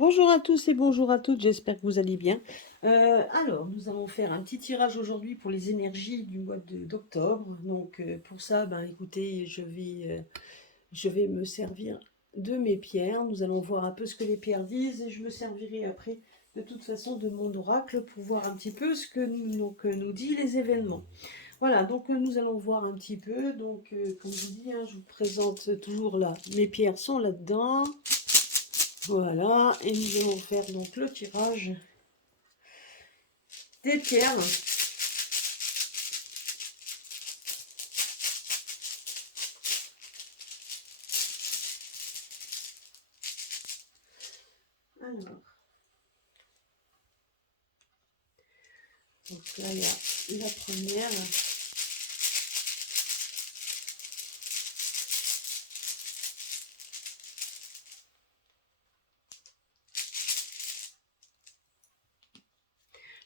Bonjour à tous et bonjour à toutes, j'espère que vous allez bien. Alors, nous allons faire un petit tirage aujourd'hui pour les énergies du mois d'octobre. Donc, pour ça, ben, écoutez, je vais me servir de mes pierres. Nous allons voir un peu ce que les pierres disent et je me servirai après, de toute façon, de mon oracle pour voir un petit peu ce que nous dit les événements. Voilà, donc nous allons voir un petit peu. Donc, comme je vous dis, hein, je vous présente toujours là. Mes pierres sont là-dedans. Voilà, et nous allons faire donc le tirage des pierres. Alors, donc là, il y a la première.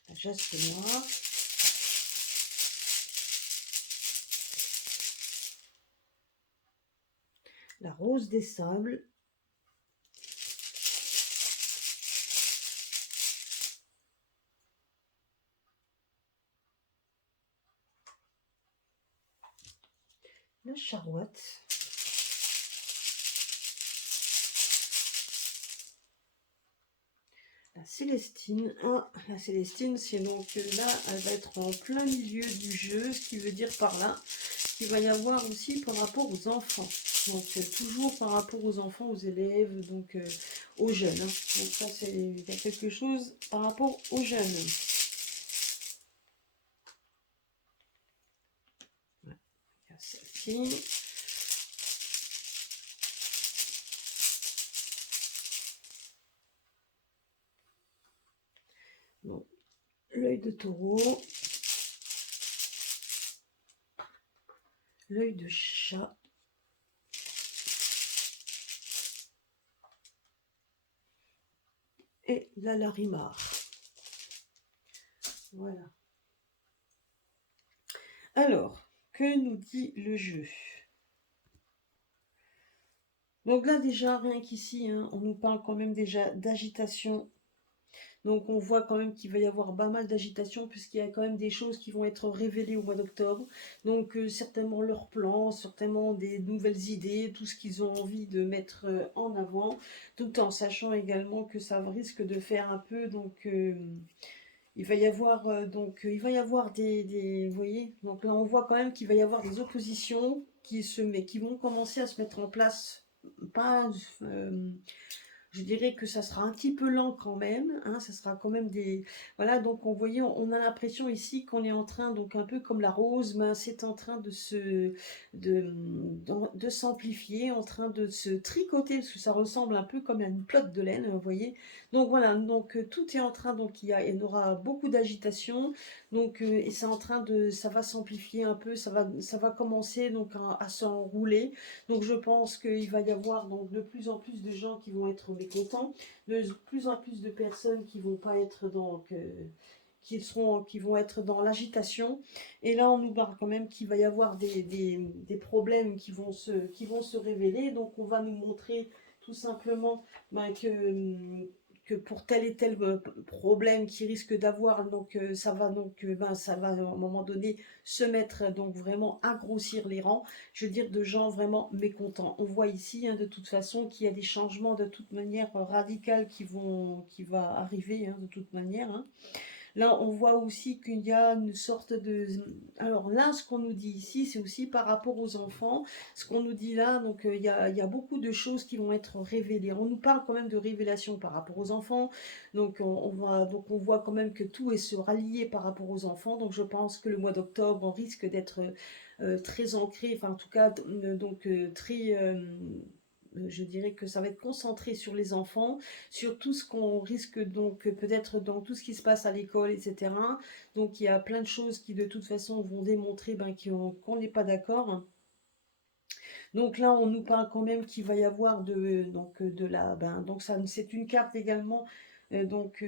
La jaspe noire. La rose des sables. La charouette. La Célestine. Ah, la Célestine, c'est donc là, elle va être en plein milieu du jeu, ce qui veut dire par là qu'il va y avoir aussi par rapport aux enfants. Donc, toujours par rapport aux enfants, aux élèves, donc aux jeunes. Hein. Donc, ça, il y a quelque chose par rapport aux jeunes. Ouais. Il y a celle-ci. Bon, l'œil de taureau. L'œil de chat. Et la larimar. Voilà. Alors, que nous dit le jeu? Donc là, déjà, rien qu'ici, hein, on nous parle quand même déjà d'agitation. Donc on voit quand même qu'il va y avoir pas mal d'agitation puisqu'il y a quand même des choses qui vont être révélées au mois d'octobre. Donc certainement leurs plans, certainement des nouvelles idées, tout ce qu'ils ont envie de mettre en avant, tout en sachant également que ça risque de faire un peu donc il va y avoir il va y avoir vous voyez, donc là on voit quand même qu'il va y avoir des oppositions qui vont commencer à se mettre en place, pas je dirais que ça sera un petit peu lent quand même, hein, ça sera quand même des... Voilà, donc on voyait, on a l'impression ici qu'on est en train, donc un peu comme la rose, ben, c'est en train de s'amplifier, en train de se tricoter, parce que ça ressemble un peu comme à une pelote de laine, vous voyez. Donc voilà, donc tout est en train, donc il y aura beaucoup d'agitation, donc et c'est en train de, ça va s'amplifier un peu, ça va commencer donc à s'enrouler. Donc je pense qu'il va y avoir donc de plus en plus de gens qui vont être mécontents, de plus en plus de personnes qui vont pas être donc qui vont être dans l'agitation. Et là, on nous parle quand même qu'il va y avoir des problèmes qui vont se révéler. Donc on va nous montrer tout simplement ben, que pour tel et tel problème qui risque d'avoir, donc ça va à un moment donné se mettre donc vraiment à grossir les rangs, je veux dire de gens vraiment mécontents. On voit ici hein, de toute façon qu'il y a des changements de toute manière radicales qui va arriver hein, de toute manière. Hein. Là, on voit aussi qu'il y a une sorte de... Alors là, ce qu'on nous dit ici, c'est aussi par rapport aux enfants. Ce qu'on nous dit là, donc il y a beaucoup de choses qui vont être révélées. On nous parle quand même de révélations par rapport aux enfants. Donc donc on voit quand même que tout est se rallier par rapport aux enfants. Donc je pense que le mois d'octobre risque d'être très ancré, enfin en tout cas très... je dirais que ça va être concentré sur les enfants, sur tout ce qu'on risque donc peut-être dans tout ce qui se passe à l'école, etc. Donc il y a plein de choses qui de toute façon vont démontrer ben, qu'on n'est pas d'accord. Donc là, on nous parle quand même qu'il va y avoir de la... Ben, donc ça, c'est une carte également. Donc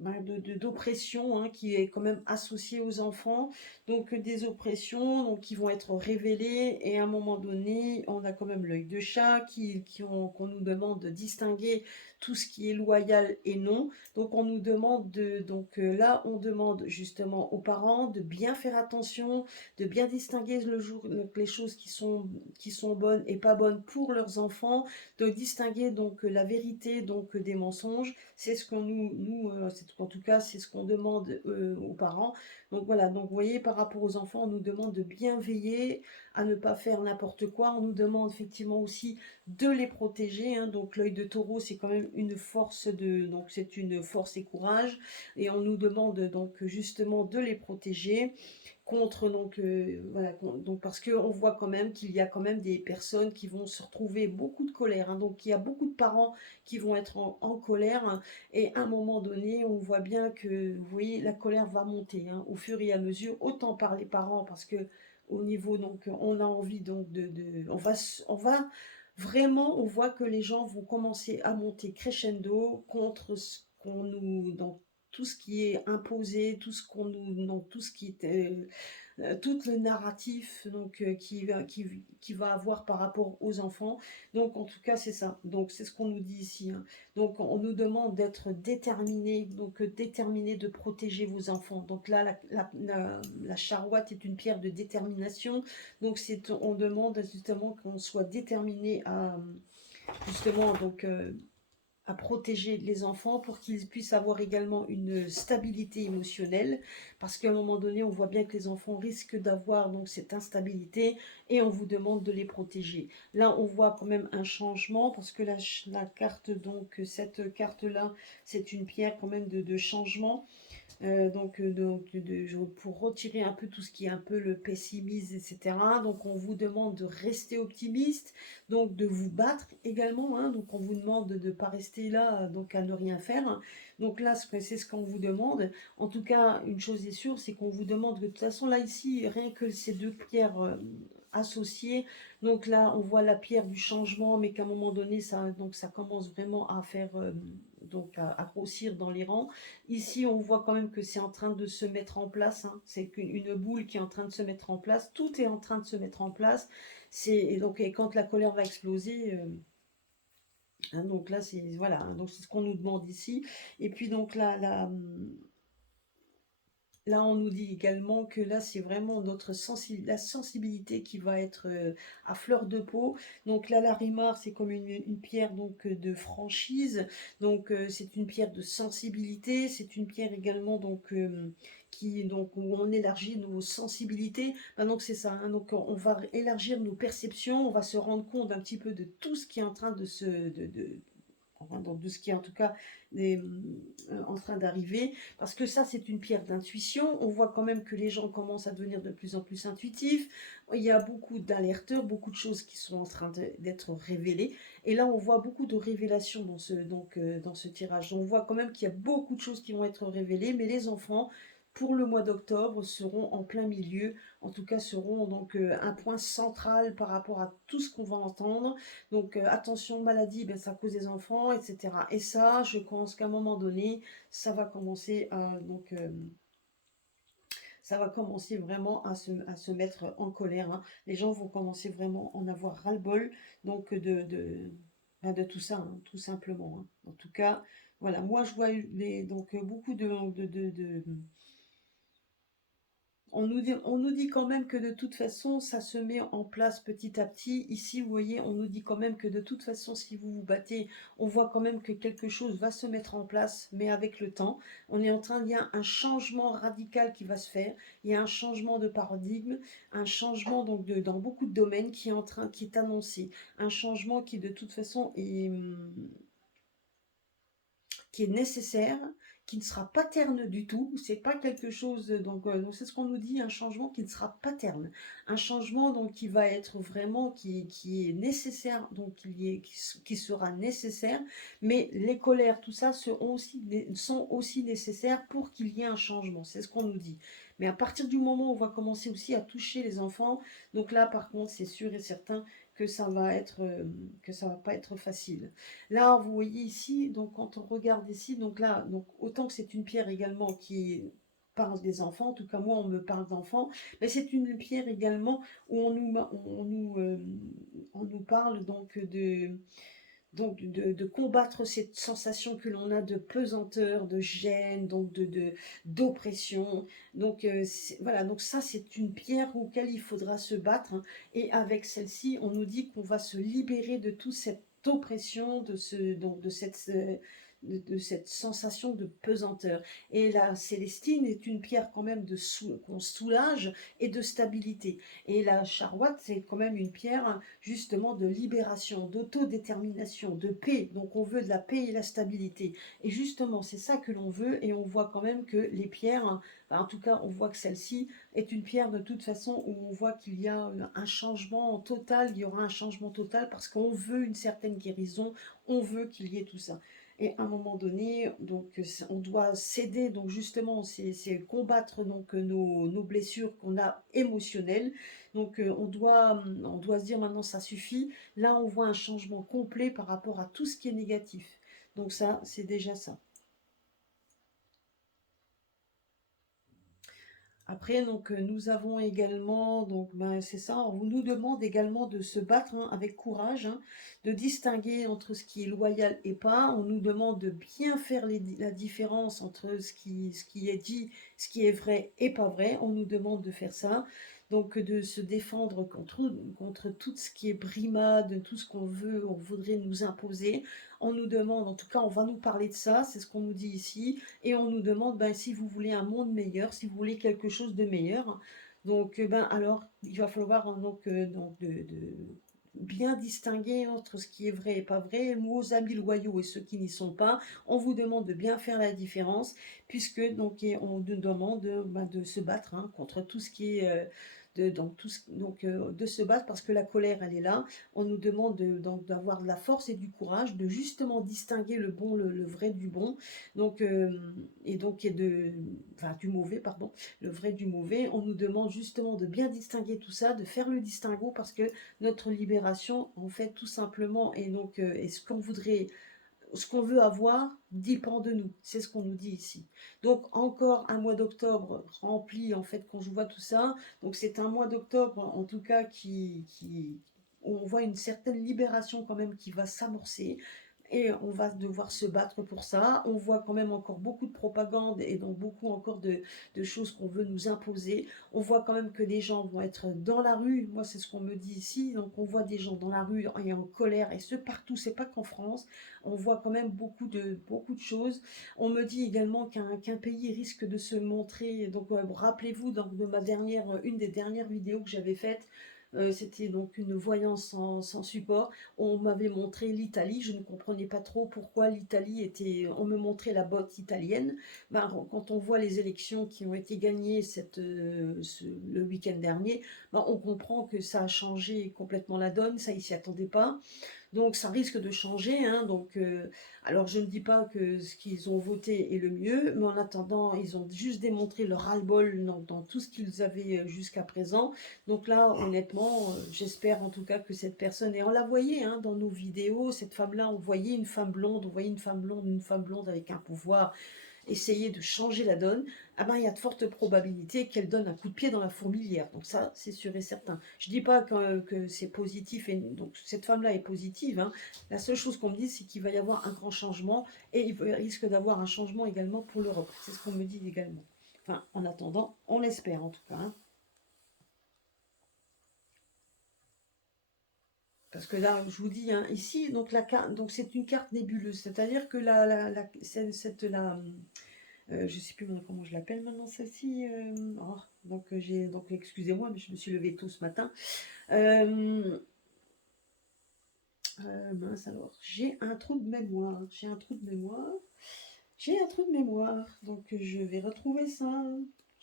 d'oppression, hein, qui est quand même associée aux enfants. Donc des oppressions donc, qui vont être révélées et à un moment donné, on a quand même l'œil de chat qu'on nous demande de distinguer tout ce qui est loyal et non. Donc on nous demande là, on demande justement aux parents de bien faire attention, de bien distinguer donc, les choses qui sont bonnes et pas bonnes pour leurs enfants, de distinguer donc la vérité donc des mensonges. C'est ce qu'on en tout cas, c'est ce qu'on demande aux parents. Donc voilà, donc vous voyez, par rapport aux enfants, on nous demande de bien veiller à ne pas faire n'importe quoi. On nous demande effectivement aussi de les protéger, hein. Donc l'œil de taureau, c'est quand même donc c'est une force et courage. Et on nous demande donc justement de les protéger contre voilà, donc parce que on voit quand même qu'il y a quand même des personnes qui vont se retrouver beaucoup de colère, hein. Donc il y a beaucoup de parents qui vont être en colère, hein, et à un moment donné on voit bien que vous voyez la colère va monter, hein, au fur et à mesure, autant par les parents parce que au niveau donc on a envie donc on va vraiment, on voit que les gens vont commencer à monter crescendo contre ce qu'on nous donc tout ce qui est imposé, tout ce qu'on nous donc tout ce qui est tout le narratif donc qui va avoir par rapport aux enfants. Donc en tout cas c'est ça. Donc c'est ce qu'on nous dit ici, hein. Donc on nous demande d'être déterminés, donc déterminés de protéger vos enfants. Donc là la charouate est une pierre de détermination. Donc on demande justement qu'on soit déterminé à justement à protéger les enfants pour qu'ils puissent avoir également une stabilité émotionnelle, parce qu'à un moment donné, on voit bien que les enfants risquent d'avoir donc cette instabilité et on vous demande de les protéger. Là, on voit quand même un changement parce que la carte, donc cette carte-là, c'est une pierre quand même de changement. Pour retirer un peu tout ce qui est un peu le pessimisme, etc. Donc on vous demande de rester optimiste, donc de vous battre également, hein. Donc on vous demande de ne pas rester là, donc à ne rien faire. Donc là, c'est ce qu'on vous demande. En tout cas, une chose est sûre, c'est qu'on vous demande que de toute façon, là ici, rien que ces deux pierres associées, donc là, on voit la pierre du changement, mais qu'à un moment donné, ça commence vraiment à faire, à grossir dans les rangs. Ici, on voit quand même que c'est en train de se mettre en place, hein. C'est une boule qui est en train de se mettre en place. Tout est en train de se mettre en place. Et quand la colère va exploser, hein, donc là, c'est voilà, hein, donc c'est ce qu'on nous demande ici. Et puis donc là, on nous dit également que là, c'est vraiment la sensibilité qui va être à fleur de peau. Donc là, la rimar, c'est comme une pierre donc de franchise. Donc c'est une pierre de sensibilité. C'est une pierre également où on élargit nos sensibilités. Ben, donc c'est ça, hein. Donc on va élargir nos perceptions. On va se rendre compte un petit peu de tout ce qui est en train enfin, donc de ce qui est en tout cas en train d'arriver, parce que ça c'est une pierre d'intuition. On voit quand même que les gens commencent à devenir de plus en plus intuitifs. Il y a beaucoup d'alerteurs, beaucoup de choses qui sont en train d'être révélées, et là on voit beaucoup de révélations dans ce tirage. On voit quand même qu'il y a beaucoup de choses qui vont être révélées, mais les enfants pour le mois d'octobre seront en plein milieu, en tout cas seront donc un point central par rapport à tout ce qu'on va entendre. Donc attention, maladie, ben, ça cause des enfants, etc. Et ça, je pense qu'à un moment donné, ça va commencer ça va commencer vraiment à se mettre en colère, hein. Les gens vont commencer vraiment à en avoir ras-le-bol, donc de tout ça, hein, tout simplement, hein. En tout cas, voilà, moi je vois beaucoup on nous dit quand même que de toute façon, ça se met en place petit à petit. Ici, vous voyez, on nous dit quand même que de toute façon, si vous vous battez, on voit quand même que quelque chose va se mettre en place, mais avec le temps. Il y a un changement radical qui va se faire. Il y a un changement de paradigme, un changement dans beaucoup de domaines qui est annoncé. Un changement qui de toute façon qui est nécessaire, qui ne sera pas terne du tout. C'est pas quelque chose donc c'est ce qu'on nous dit, un changement qui ne sera pas terne, un changement donc qui va être vraiment qui est nécessaire, donc qui sera nécessaire. Mais les colères, tout ça sont aussi nécessaires pour qu'il y ait un changement. C'est ce qu'on nous dit. Mais à partir du moment où on va commencer aussi à toucher les enfants, donc là par contre c'est sûr et certain que ça va pas être facile. Là, vous voyez ici, donc quand on regarde ici, donc là, donc autant que c'est une pierre également qui parle des enfants, en tout cas moi on me parle d'enfants, mais c'est une pierre également où on nous parle donc de combattre cette sensation que l'on a de pesanteur, de gêne, donc d'oppression. Donc voilà, donc ça c'est une pierre auquel il faudra se battre, hein. Et avec celle-ci, on nous dit qu'on va se libérer de toute cette oppression, donc de cette sensation de pesanteur. Et la Célestine est une pierre quand même qu'on soulage et de stabilité. Et la Charouate, c'est quand même une pierre justement de libération, d'autodétermination, de paix. Donc on veut de la paix et la stabilité. Et justement, c'est ça que l'on veut. Et on voit quand même que les pierres, hein, en tout cas, on voit que celle-ci est une pierre de toute façon où on voit qu'il y a un changement total. Il y aura un changement total parce qu'on veut une certaine guérison. On veut qu'il y ait tout ça. Et à un moment donné, donc on doit céder, donc justement, c'est combattre donc nos blessures qu'on a émotionnelles. Donc on doit se dire maintenant ça suffit. Là, on voit un changement complet par rapport à tout ce qui est négatif. Donc ça, c'est déjà ça. Après, donc, nous avons également, donc, ben, c'est ça, on nous demande également de se battre, hein, avec courage, hein, de distinguer entre ce qui est loyal et pas. On nous demande de bien faire la différence entre ce qui est dit, ce qui est vrai et pas vrai. On nous demande de faire ça. Donc, de se défendre contre tout ce qui est brimade, tout ce qu'on veut, on voudrait nous imposer. On nous demande, en tout cas, on va nous parler de ça, c'est ce qu'on nous dit ici, et on nous demande, ben, si vous voulez un monde meilleur, si vous voulez quelque chose de meilleur, donc ben alors il va falloir de bien distinguer entre ce qui est vrai et pas vrai, vos amis loyaux et ceux qui n'y sont pas. On vous demande de bien faire la différence, puisque donc on nous demande ben, de se battre, hein, contre tout ce qui est de se battre parce que la colère elle est là. On nous demande donc d'avoir de la force et du courage, de justement distinguer le bon, le vrai du bon, donc enfin du mauvais, pardon, le vrai du mauvais. On nous demande justement de bien distinguer tout ça, de faire le distinguo parce que notre libération, en fait, tout simplement, et ce qu'on veut avoir dépend de nous. C'est ce qu'on nous dit ici. Donc encore un mois d'octobre rempli, en fait, quand je vois tout ça. Donc c'est un mois d'octobre, en tout cas, on voit une certaine libération quand même qui va s'amorcer. Et on va devoir se battre pour ça. On voit quand même encore beaucoup de propagande et donc beaucoup encore de choses qu'on veut nous imposer. On voit quand même que les gens vont être dans la rue. Moi, c'est ce qu'on me dit ici. Donc, on voit des gens dans la rue et en colère, et ce partout. C'est pas qu'en France. On voit quand même beaucoup de choses. On me dit également qu'un pays risque de se montrer. Donc, rappelez-vous donc, de une des dernières vidéos que j'avais faites. C'était donc une voyance sans support. On m'avait montré l'Italie. Je ne comprenais pas trop pourquoi l'Italie était. On me montrait la botte italienne. Ben, quand on voit les élections qui ont été gagnées le week-end dernier, ben, on comprend que ça a changé complètement la donne. Ça, ils s'y attendaient pas. Donc ça risque de changer, hein, alors je ne dis pas que ce qu'ils ont voté est le mieux, mais en attendant, ils ont juste démontré leur ras-le-bol dans tout ce qu'ils avaient jusqu'à présent. Donc là, honnêtement, j'espère en tout cas que cette personne, et on la voyait, hein, dans nos vidéos, cette femme-là, on voyait une femme blonde, une femme blonde avec un pouvoir, essayer de changer la donne, ah ben, il y a de fortes probabilités qu'elle donne un coup de pied dans la fourmilière. Donc ça, c'est sûr et certain. Je dis pas que c'est positif, et donc cette femme-là est positive, hein. La seule chose qu'on me dit, c'est qu'il va y avoir un grand changement, et il risque d'avoir un changement également pour l'Europe. C'est ce qu'on me dit également. Enfin, en attendant, on l'espère en tout cas, hein. Parce que là, je vous dis, hein, ici, donc donc c'est une carte nébuleuse, c'est-à-dire que je sais plus maintenant comment je l'appelle maintenant celle-ci. Donc excusez-moi, mais je me suis levée tôt ce matin. Euh, Mince alors, j'ai un trou de mémoire. J'ai un trou de mémoire. J'ai un trou de mémoire. Donc je vais retrouver ça.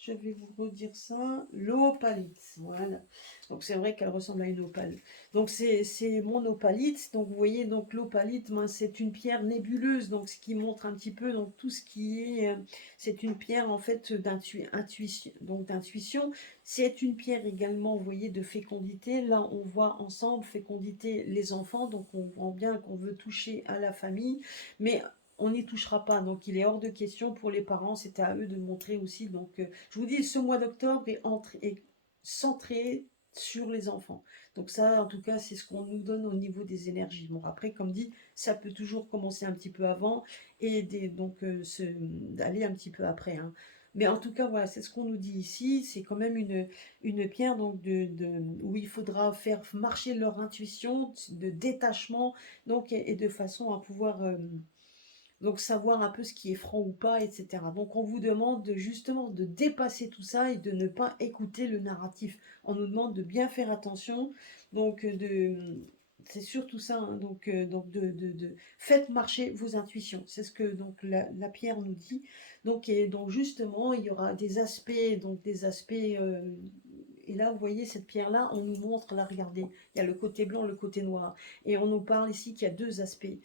je vais vous redire ça, l'opalite, voilà. Donc c'est vrai qu'elle ressemble à une opale. Donc c'est mon opalite. Donc vous voyez, donc l'opalite, moi, c'est une pierre nébuleuse, donc ce qui montre un petit peu donc tout ce qui est, c'est une pierre en fait d'intuition. Donc d'intuition, c'est une pierre également, vous voyez, de fécondité. Là, on voit ensemble fécondité les enfants, donc on voit bien qu'on veut toucher à la famille, mais on n'y touchera pas. Donc il est hors de question pour les parents, c'était à eux de montrer aussi. Donc je vous dis, ce mois d'octobre est centré sur les enfants. Donc ça, en tout cas, c'est ce qu'on nous donne au niveau des énergies. Bon, après, comme dit, ça peut toujours commencer un petit peu avant et donc d'aller un petit peu après, hein. Mais en tout cas, voilà, c'est ce qu'on nous dit ici. C'est quand même une pierre donc où il faudra faire marcher leur intuition de détachement, donc et de façon à pouvoir donc savoir un peu ce qui est franc ou pas, etc. Donc on vous demande justement de dépasser tout ça et de ne pas écouter le narratif. On nous demande de bien faire attention, donc c'est surtout ça, hein. Donc faites marcher vos intuitions. C'est ce que donc la pierre nous dit. Donc et donc justement il y aura des aspects, et là vous voyez cette pierre là, on nous montre, là regardez, il y a le côté blanc, le côté noir, et on nous parle ici qu'il y a deux aspects.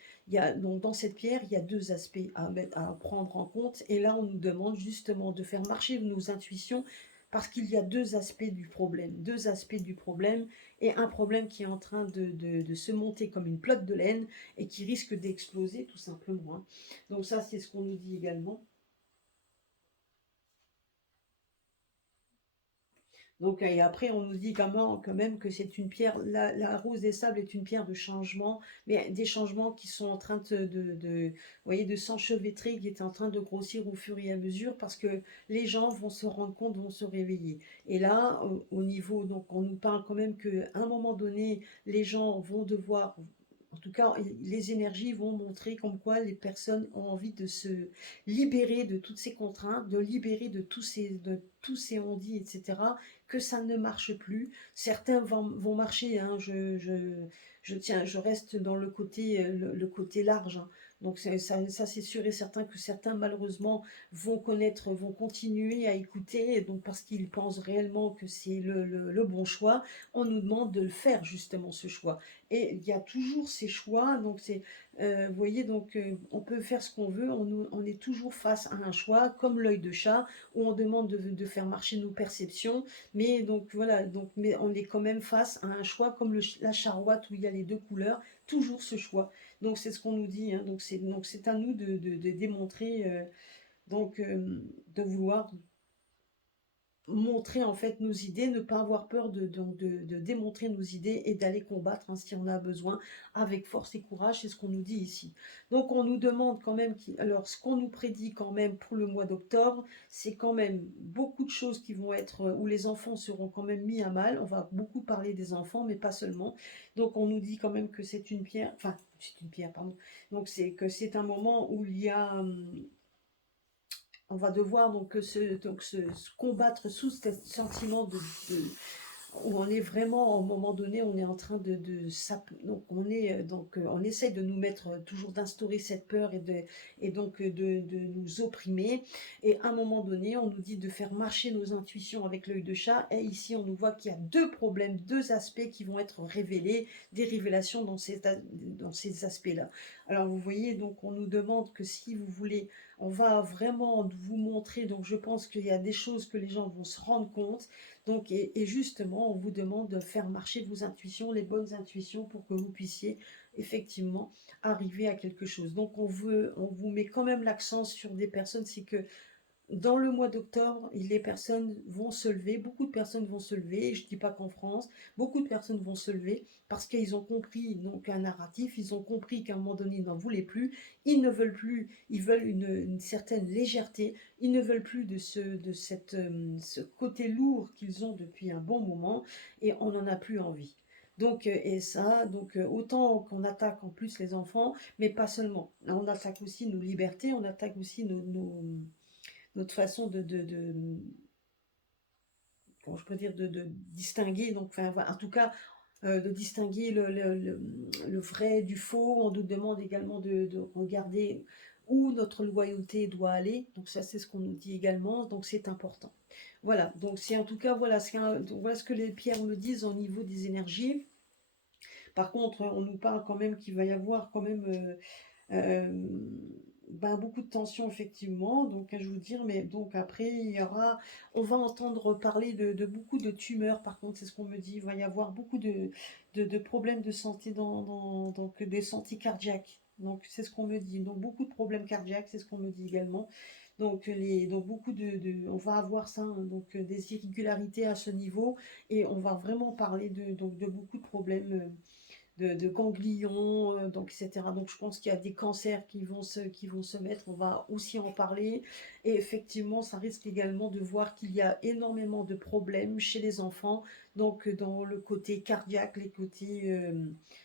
Donc dans cette pierre, il y a deux aspects à prendre en compte. Et là, on nous demande justement de faire marcher nos intuitions parce qu'il y a deux aspects du problème. Deux aspects du problème et un problème qui est en train de se monter comme une pelote de laine et qui risque d'exploser tout simplement, hein. Donc ça, c'est ce qu'on nous dit également. Donc, et après, on nous dit quand même que c'est une pierre, la rose des sables est une pierre de changement, mais des changements qui sont en train vous voyez, de s'enchevêtrer, qui est en train de grossir au fur et à mesure, parce que les gens vont se rendre compte, vont se réveiller. Et là, au niveau, donc on nous parle quand même qu'à un moment donné, les gens vont devoir, en tout cas, les énergies vont montrer comme quoi les personnes ont envie de se libérer de toutes ces contraintes, de libérer de tous ces on-dit, etc., que ça ne marche plus. Certains vont marcher, hein, je reste dans le côté large, hein. Donc ça c'est sûr et certain que certains malheureusement vont continuer à écouter, et donc parce qu'ils pensent réellement que c'est le bon choix, on nous demande de le faire justement ce choix. Et il y a toujours ces choix, donc vous voyez, donc on peut faire ce qu'on veut, on est toujours face à un choix, comme l'œil de chat, où on demande de faire marcher nos perceptions, mais donc voilà, mais on est quand même face à un choix comme la charouette où il y a les deux couleurs, toujours ce choix. Donc c'est ce qu'on nous dit, hein. Donc c'est à nous de démontrer, de vouloir montrer en fait nos idées, ne pas avoir peur de démontrer nos idées et d'aller combattre, hein, si on a besoin, avec force et courage, c'est ce qu'on nous dit ici. Donc on nous demande quand même, alors ce qu'on nous prédit quand même pour le mois d'octobre, c'est quand même beaucoup de choses qui vont être, où les enfants seront quand même mis à mal. On va beaucoup parler des enfants, mais pas seulement. Donc on nous dit quand même que c'est une pierre, enfin c'est une pierre, pardon. Donc c'est un moment où il y a on va devoir se combattre sous ce sentiment où on est vraiment, à un moment donné, on est en train donc on essaie de nous mettre toujours d'instaurer cette peur et donc de nous opprimer. Et à un moment donné, on nous dit de faire marcher nos intuitions avec l'œil de chat. Et ici, on nous voit qu'il y a deux problèmes, deux aspects qui vont être révélés, des révélations dans ces aspects-là. Alors vous voyez, donc on nous demande que si vous voulez, on va vraiment vous montrer. Donc je pense qu'il y a des choses que les gens vont se rendre compte. Donc, et justement, on vous demande de faire marcher vos intuitions, les bonnes intuitions, pour que vous puissiez effectivement arriver à quelque chose. Donc, on vous met quand même l'accent sur des personnes, c'est que dans le mois d'octobre, les personnes vont se lever, beaucoup de personnes vont se lever, je ne dis pas qu'en France, beaucoup de personnes vont se lever parce qu'ils ont compris donc un narratif, ils ont compris qu'à un moment donné, ils n'en voulaient plus, ils ne veulent plus, ils veulent une certaine légèreté, ils ne veulent plus ce côté lourd qu'ils ont depuis un bon moment, et on n'en a plus envie. Donc, et ça, donc autant qu'on attaque en plus les enfants, mais pas seulement. On attaque aussi nos libertés, on attaque aussi notre façon comment je peux dire, de distinguer. Donc, enfin, voilà. En tout cas, de distinguer le vrai du faux. On nous demande également de regarder où notre loyauté doit aller. Donc ça, c'est ce qu'on nous dit également. Donc c'est important. Voilà. Donc c'est en tout cas, voilà, donc voilà ce que les pierres me disent au niveau des énergies. Par contre, on nous parle quand même qu'il va y avoir quand même euh, ben, beaucoup de tensions effectivement, donc je vous dire, mais donc après il y aura, on va entendre parler de beaucoup de tumeurs, par contre c'est ce qu'on me dit, il va y avoir beaucoup de problèmes de santé donc des santé cardiaques, donc c'est ce qu'on me dit, donc beaucoup de problèmes cardiaques, c'est ce qu'on me dit également. Donc beaucoup on va avoir ça, hein, donc des irrégularités à ce niveau, et on va vraiment parler de beaucoup de problèmes de ganglions, donc, etc. Donc je pense qu'il y a des cancers qui vont se mettre, on va aussi en parler. Et effectivement, ça risque également de voir qu'il y a énormément de problèmes chez les enfants, donc dans le côté cardiaque, les côtés...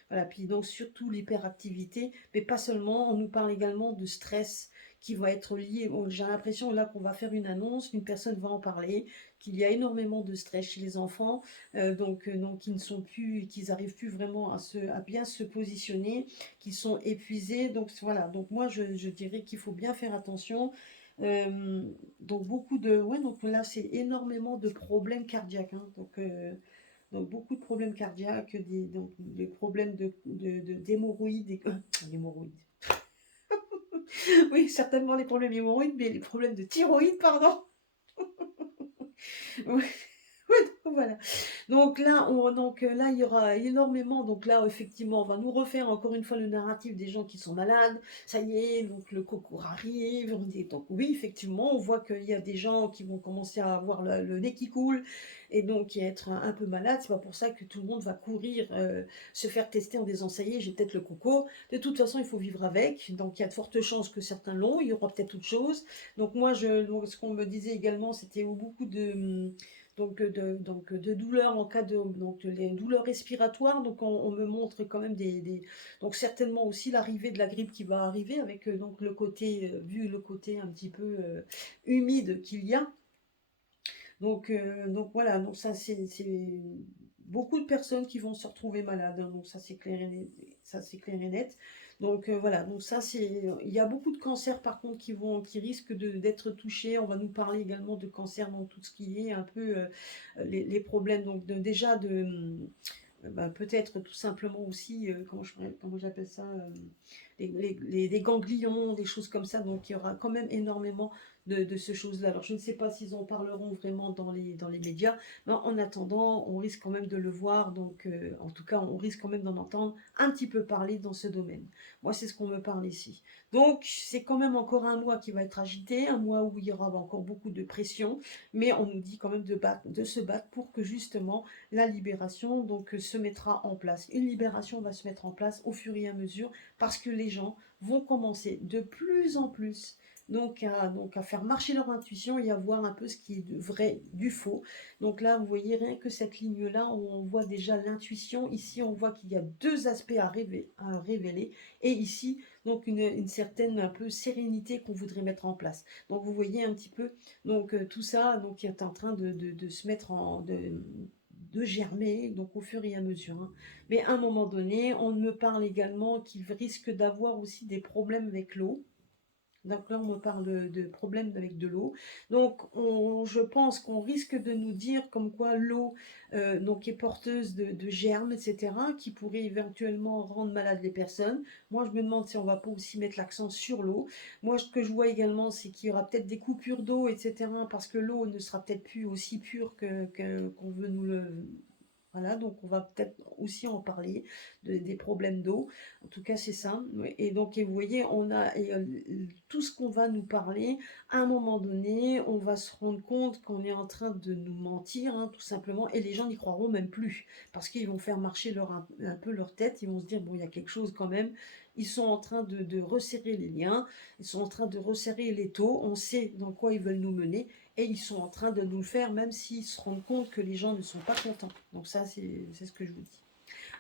voilà, puis donc surtout l'hyperactivité, mais pas seulement, on nous parle également de stress qui va être lié, bon, j'ai l'impression là qu'on va faire une annonce, une personne va en parler, qu'il y a énormément de stress chez les enfants, donc ils ne sont plus, qu'ils n'arrivent plus vraiment à bien se positionner, qu'ils sont épuisés. Donc voilà, donc moi je dirais qu'il faut bien faire attention. Euh, donc beaucoup de, ouais, donc là c'est énormément de problèmes cardiaques, hein, donc beaucoup de problèmes cardiaques, donc des problèmes d'hémorroïdes, d'hémorroïdes. Oui, certainement les problèmes d'hémorroïdes, mais les problèmes de thyroïde, pardon. Oui, oui, voilà. Donc là, il y aura énormément. Donc là, effectivement, on va nous refaire encore une fois le narratif des gens qui sont malades. Ça y est, donc le concours arrive. Donc oui, effectivement, on voit qu'il y a des gens qui vont commencer à avoir le nez qui coule et donc qui être un peu malade. C'est pas pour ça que tout le monde va courir se faire tester en disant ça y est, j'ai peut-être le coco. De toute façon, il faut vivre avec. Donc il y a de fortes chances que certains l'ont. Il y aura peut-être autre chose. Donc moi, donc, ce qu'on me disait également, c'était beaucoup de douleurs en cas de donc les douleurs respiratoires, donc on me montre quand même donc certainement aussi l'arrivée de la grippe qui va arriver avec donc le côté vu le côté un petit peu humide qu'il y a, donc voilà, donc ça c'est beaucoup de personnes qui vont se retrouver malades, hein, donc ça c'est clair et net, ça c'est clair et net. Donc voilà, donc ça c'est, il y a beaucoup de cancers par contre qui risquent d'être touchés. On va nous parler également de cancer dans tout ce qui est un peu les problèmes donc déjà bah, peut-être tout simplement aussi, comment j'appelle ça, des ganglions, des choses comme ça. Donc il y aura quand même énormément de ces choses-là. Alors je ne sais pas s'ils en parleront vraiment dans les médias, mais en attendant, on risque quand même de le voir. Donc en tout cas, on risque quand même d'en entendre un petit peu parler dans ce domaine. Moi, c'est ce qu'on me parle ici. Donc c'est quand même encore un mois qui va être agité, un mois où il y aura encore beaucoup de pression, mais on nous dit quand même de se battre pour que justement la libération donc se mettra en place. Une libération va se mettre en place au fur et à mesure parce que les gens vont commencer de plus en plus donc à faire marcher leur intuition et à voir un peu ce qui est de vrai du faux. Donc là, vous voyez rien que cette ligne-là où on voit déjà l'intuition. Ici, on voit qu'il y a deux aspects à révéler. Et ici, donc une certaine un peu sérénité qu'on voudrait mettre en place. Donc vous voyez un petit peu donc tout ça donc qui est en train de se mettre de germer, donc au fur et à mesure, hein. Mais à un moment donné, on me parle également qu'il risque d'avoir aussi des problèmes avec l'eau. Donc là, on me parle de problèmes avec de l'eau. Donc, je pense qu'on risque de nous dire comme quoi l'eau donc est porteuse de germes, etc., qui pourraient éventuellement rendre malades les personnes. Moi, je me demande si on va pas aussi mettre l'accent sur l'eau. Moi, ce que je vois également, c'est qu'il y aura peut-être des coupures d'eau, etc., parce que l'eau ne sera peut-être plus aussi pure qu'on veut nous le... Voilà, donc on va peut-être aussi en parler des problèmes d'eau. En tout cas, c'est ça. Et donc, et vous voyez, tout ce qu'on va nous parler, à un moment donné, on va se rendre compte qu'on est en train de nous mentir, hein, tout simplement, et les gens n'y croiront même plus, parce qu'ils vont faire marcher un peu leur tête, ils vont se dire, bon, il y a quelque chose quand même, ils sont en train de resserrer les liens, ils sont en train de resserrer les taux, on sait dans quoi ils veulent nous mener, et ils sont en train de nous le faire, même s'ils se rendent compte que les gens ne sont pas contents. Donc ça, c'est ce que je vous dis.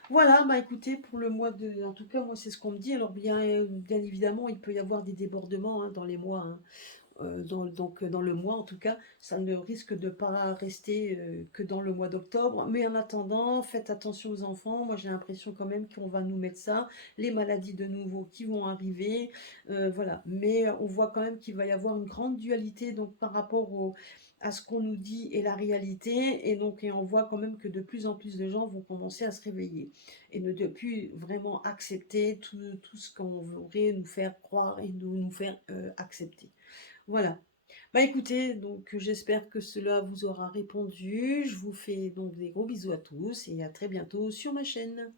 Voilà, bah écoutez, pour le mois de... En tout cas, moi, c'est ce qu'on me dit. Alors, bien évidemment, il peut y avoir des débordements hein, dans les mois, hein. dans le mois en tout cas, ça ne risque de pas rester, que dans le mois d'octobre. Mais en attendant, faites attention aux enfants. Moi, j'ai l'impression quand même qu'on va nous mettre ça, les maladies de nouveau qui vont arriver, voilà. Mais on voit quand même qu'il va y avoir une grande dualité donc par rapport à ce qu'on nous dit et la réalité et on voit quand même que de plus en plus de gens vont commencer à se réveiller et ne plus vraiment accepter tout ce qu'on voudrait nous faire croire et nous faire, accepter. Voilà. Bah, écoutez, donc j'espère que cela vous aura répondu. Je vous fais donc des gros bisous à tous et à très bientôt sur ma chaîne.